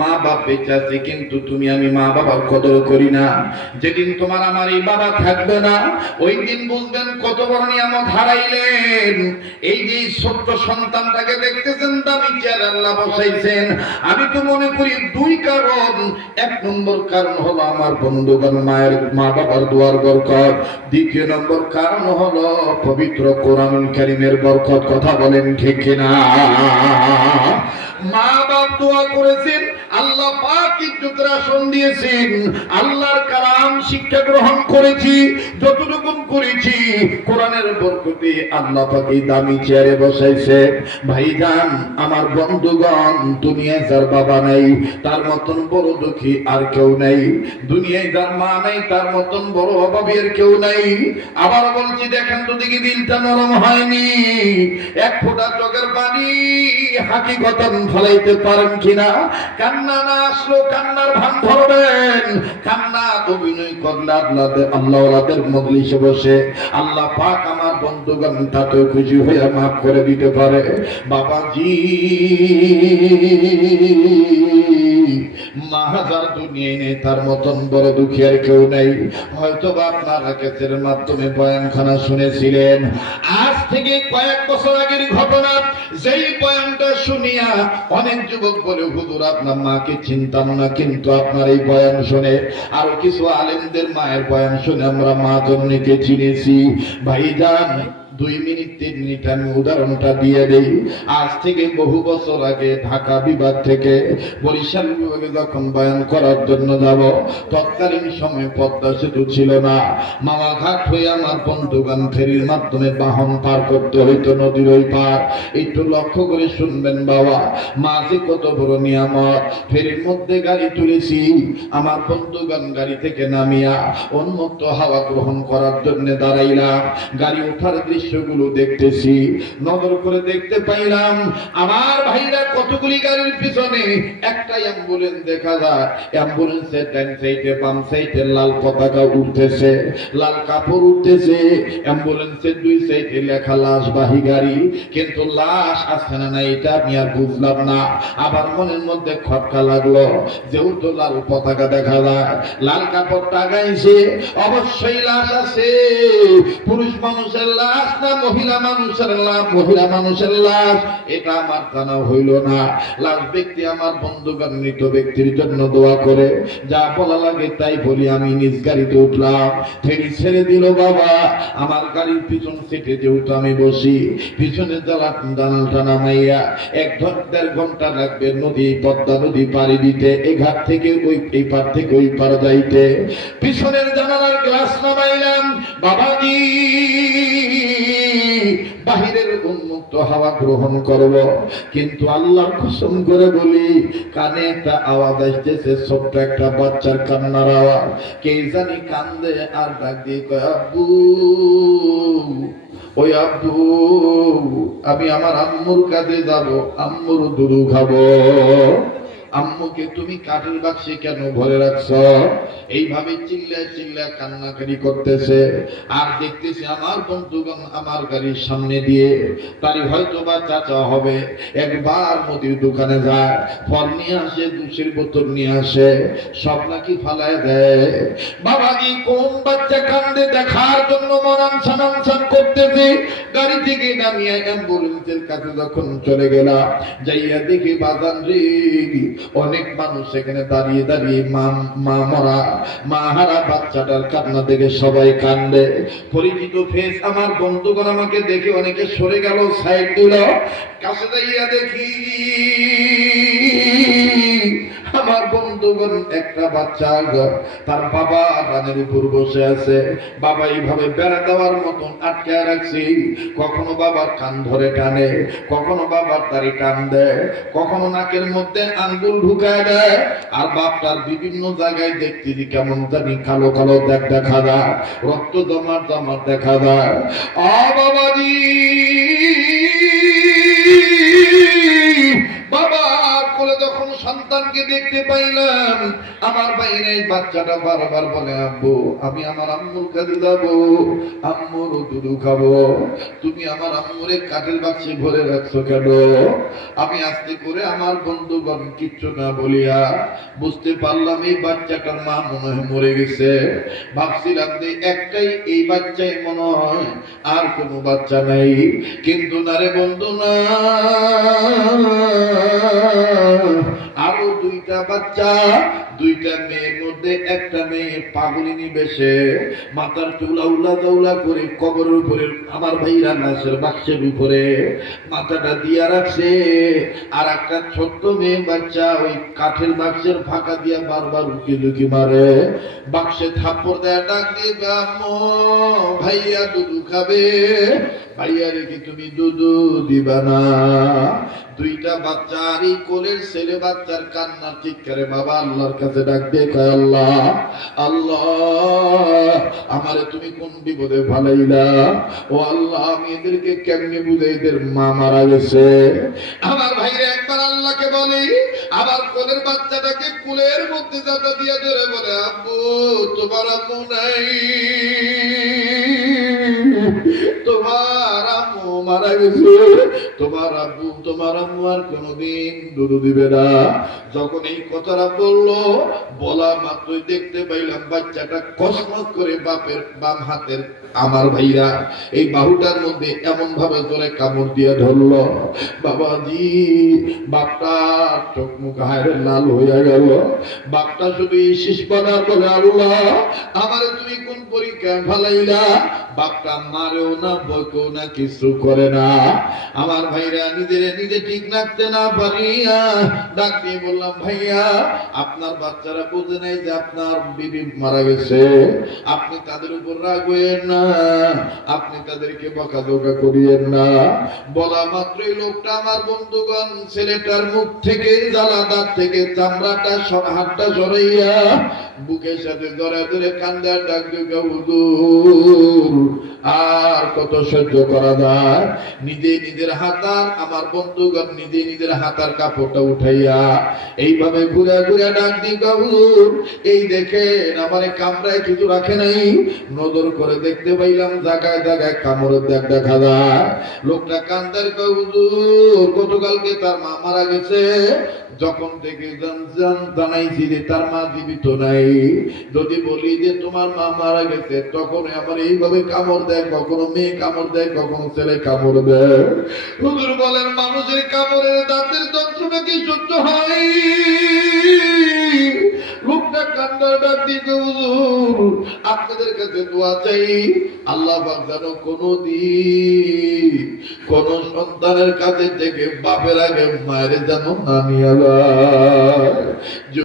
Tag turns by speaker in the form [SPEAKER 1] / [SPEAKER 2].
[SPEAKER 1] মা বাপ বেঁচে আছে, কিন্তু তুমি আমি মা বাবার কদর করি না। যেদিন তোমার আমার এই বাবা থাকবে না, ওই দিন বুঝবেন কত বড় নিয়ামত হারাইলেন। এই যে ছোট্ট সন্তানটাকে দেখতেছেন, দামি চেয়ার আল্লাহ বসাইছেন। আমি তো মনে করি দুই কারণ। এক নম্বর কারণ হলো আমার বন্ধুগণ, মায়ের, মা বাবার দুয়ার বরকত। দ্বিতীয় নম্বর কারণ হলো পবিত্র কোরআনুল কারীমের বরকত। কথা বলেন ঠিক কিনা? মা বাপ দোয়া করেছেন আল্লাহ পাক ইজ্জতের আসন দিয়েছেন। আল্লাহর কালাম শিক্ষা গ্রহণ করেছি যতটুকু করেছি, কোরআনের বরকতে আল্লাহ পাক দামি চেয়ারে বসাইছে। ভাইজান, আমার বন্ধুগণ, দুনিয়ায় যার বাবা নাই, তার মতন বড় দুঃখী আর কেউ নাই। দুনিয়ায় যার মা নাই, তার মতন বড় অভাবের কেউ নাই। আবার বলছি, দেখেন তো দেখি দিলটা নরম হয়নি। এক ফোঁটা চোখের পানি হাকিকতন ফলাইতে পারেন কিনা? কান্না না আসলো, কান্নার ভান ধরবেন। কান্না অভিনয় করলে আপনাদের আল্লাহ ওলাদের মজলিসে বসে। আল্লাহ পাক আমার বন্ধুগণ, তাতে খুশি হয়ে মাফ করে দিতে পারে। বাবাজি। মাহাজার দুনিয়ায় নেই, তার মতন বড় দুঃখী আর কেউ নেই। হয়তো বা আপনারা কেসের মাধ্যমে বয়ানখানা শুনেছিলেন। আজ থেকে কয়েক বছর আগের ঘটনা, যেই বয়ানটা শুনিয়া অনেক যুবক বলে, হুজুর, আপনার মাকে চিনতাম না, কিন্তু আপনার এই বয়ান শুনে। আরও কিছু আলেমদের মায়ের বয়ান শুনে আমরা মা জন্মীকে চিনেছি। ভাইজান দুই মিনিট তিন মিনিট আমি উদাহরণটা দিয়ে দেই। আজ থেকে বহু বছর আগে ঢাকা বিভাগ থেকে বরিশাল বিভাগে যখন বয়ান করার জন্য যাব, তৎকালীন সময় পদ্মা সেতু ছিল না। মামা ঘাট হয়ে আমার বন্ধুগান ফেরির মাধ্যমে বাহন পার করতে হইতো নদীর ওই পার। একটু লক্ষ্য করে শুনবেন বাবা, মাঝে কত বড় নিয়ামত। ফেরির মধ্যে গাড়ি তুলেছি, আমার বন্ধুগান গাড়ি থেকে নামিয়া উন্মুক্ত হাওয়া গ্রহণ করার জন্য দাঁড়াইলাম। গাড়ি ওঠার দৃশ্যগুলো দেখতেছি। নজর করে দেখতে পাইলাম, আমার ভাইরা কতগুলি গাড়ির পিছনে একটা অ্যাম্বুলেন্স দেখা যায়। অ্যাম্বুলেন্সের ডান সাইডে বাম সাইডে লাল পতাকা উঠতেছে, লাল কাপড় উঠতেছে। অ্যাম্বুলেন্সের দুই সাইডে লেখা লাশবাহী গাড়ি, কিন্তু লাশ আছে না না এটা আমি আর বুঝলাম না। আবার মনের মধ্যে খটকা লাগল, যেহেতু লাল পতাকা দেখা যায়, লাল কাপড় টাগাইছে অবশ্যই লাশ আছে। পুরুষ মানুষের লাশ না মহিলা মানুষের লাশ মহিলা মানুষের লাশ এটা আমার জানা হইল না। লাশ ব্যক্তি আমার বন্ধুগণ মৃত ব্যক্তির জন্য দোয়া করে। যা বলা লাগে তাই বলি, আমি নিজ গাড়িতে উঠলাম। ফেরি ছেড়ে দিল বাবা। আমার গাড়ির পিছন সিটে যেহেতু আমি বসি। পিছনে জ্বালা জানালটা নামাইয়া এক ঘণ্টা লাগবে নদী, পদ্মা নদী পাড়ি দিতে এই থেকে ওই, এই পার থেকে ওই পার যাইতে। পিছনের জানালার গ্লাস নামাইলাম। বাবাজি হাওয়া গ্রহণ করব কিন্তু আল্লাহর কসম করে বলি, কানে একটা আওয়াজ আসতেছে, ছোট্ট একটা বাচ্চার কান্নার আওয়াজ। কে জানি কান্দে আর ডাক দিয়ে কয়, আব্বু, ওই আব্বু, আমি আমার আম্মুর কাছে যাব, আম্মুর দুধু খাব। আম্মুকে তুমি কাঠের বাক্সে কেন ভরে রাখছ? এইভাবে চিল্লায় চিল্লায় কান্নাকারি করতেছে। আর দেখতেছি আমার বন্ধুগণ আমার গাড়ির সামনে দিয়ে, তারই হয়তো বা চাচা হবে। একবার মুদির দোকানে যায়, ফল নিয়ে আসে দুশের বোতল নিয়ে আসে, সব নাকি ফালায় দেয়। বাবাজি, কোন বাচ্চা কান্দে দেখার জন্য মনান সানান করতেছে? গাড়ি থেকে নামিয়ে অ্যাম্বুলেন্সের কাছে যখন চলে গেলাম, যাইয়া দেখি বাজান রে অনেক মানুষ এখানে দাঁড়িয়ে দাঁড়িয়ে মা মরা, মা হারা বাচ্চাটার কান্না দেখে সবাই কান্দে। পরিচিত ফেস আমার বন্ধুগণ আমাকে দেখে অনেকে সরে গেল সাইড দিল কাছে দাঁড়িয়ে দেখি। বন্ধুগণ একটা বাচ্চা তার বাবা উপর বসে আছে। বাবা এইভাবে বেড়া দেওয়ার মতন আটকে রাখছি। কখনো বাবার কান ধরে টানে, কখনো বাবার টান দেয়, কখনো নাকের মধ্যে আঙ্গুল ঢুকায় দেয়। আর বাপটার বিভিন্ন জায়গায় দেখতেছি কেমন জানি কালো কালো দেখ দেখা যায়, রক্ত জমার জমার দেখা যায়। আ বাবা! কোলে যখন সন্তানকে দেখতে পাইলাম, আমার বাইরে এই বাচ্চাটা বারবার বলে, আব্বু, আমি আমার আম্মুর কাছে যাব, আম্মুর দুধু খাব। তুমি আমার আম্মুরে কাঠের বাক্সে ভরে রাখছো কেন? আমি আস্তে করে আমার বন্ধুগণ কিচ্ছু না বলিয়া বুঝতে পারলাম এই বাচ্চাটার মা মনে হয় মরে গেছে। ভাবছিলাম যে একটাই এই বাচ্চাই মনে হয় আর কোনো বাচ্চা নাই। কিন্তু না রে বন্ধু, না। আরও দুইটা বাচ্চা, দুইটা মেয়ের মধ্যে একটা মেয়ে পাগলিনী বেশে মাথার করে কবরের উপরে, আমার ভাইরা নাচের বাক্সের উপরে মাথাটা দিয়া রাখছে। আর একটা ছোট্ট মেয়ে বাচ্চা ওই কাঠের বাক্সের ফাঁকা দিয়া বারবার উকি লুকি মারে। বাক্সে থাপ্পড় দেয় ডাক দিয়ে ভাইয়া দুধু খাবে। ভাইয়া রেখে তুমি দুধু দিবা না? দুইটা বাচ্চা আর এই কোলের ছেলে বাচ্চার কান্না ঠিক করে বাবা, আল্লাহর কাছে ডাক আল্লাহ আল্লাহ, আমারে তুমি কোন বিপদে ভালাইলা ও আল্লাহ, আমি এদেরকে কেমনি বুঝে এদের মা মারা গেছে। আমার ভাইরে একবার আল্লাহকে বলি আবার কোলের বাচ্চাটাকে কুলের মধ্যে দাদা দিয়ে ধরে বলে, আব্বু, তোমার আম্মু নাই। তোমার মারা গেছে তোমার আব্বু, তোমার আম্মু আর কোনোদিন দিবে না। যখন এই কথাটা বলল, বলা মাত্রই দেখতে পাইলাম বাচ্চাটা কসমত করে বাপের বাম হাতের আমার ভাইরা। এই বাহুটার মধ্যে এমন ভাবে কামড় দিয়ে ধরলো, বাবাজি, বাপটা চোখ মুখ হায় লাল হইয়া গেল। বাপটা শুধু আল্লাহ আমারে তুমি কোন পরীক্ষায় ভালাইলা বাপটা মারেও না, বকেও না কিছু করে না। আমার ভাইরা নিজের নিজে ঠিক রাখতে না পারিয়া ডাক দিয়ে বললাম, ভাইয়া, আপনার বাচ্চারা বুঝে নাই যে আপনার বিবি মারা গেছে। আপনি তাদের উপর রাগ হইয়েন না। আপনি তাদেরকে বকাঝকা করিয়েন না। বলা মাত্রই লোকটা আমার বন্ধুগণ, ছেলেটার মুখ থেকে জ্বালা দাঁত থেকে চামড়াটা হাতটা সরাইয়া বুকের সাথে ধরে ধরে কান্দার ডাক দিয়ে হুজুর। আর কত সহ্য করা যায়। নিজে নিজের হাতার, আমার বন্ধুগণ নিজে নিজের হাতার কাপড়টা উঠাইয়া এইভাবে ঘুরে ঘুরে ডাক দিই হুজুর। এই দেখেন, আমারে কামরায় কিছু রাখে নাই। নজর করে দেখতে পাইলাম, জায়গায় জায়গায় কামড়ের দেখ দেখা যায়। লোকটা কান্দার হুজুর, গতকালকে তার মা মারা গেছে। যখন থেকে জান- জান- জানাইছি যে তার মা জীবিত নাই। যদি বলি যে তোমার মা মারা গেছে তখন আমার এইভাবে কামড় দেয়, কখনো মেয়ে কামড় দেয়, কখনো ছেলে কামড় দেয়। হুজুর বলেন, মানুষের কামড়ের দাঁতের যন্ত্রণা কি সহ্য হয়? লোকটা দিবে হুজুর। আপনাদের কাছে দোয়া চাই, আল্লাহ যেন কোনো দিন কোন সন্তানের কাছে থেকে বাপের আগে মায়ের যেন না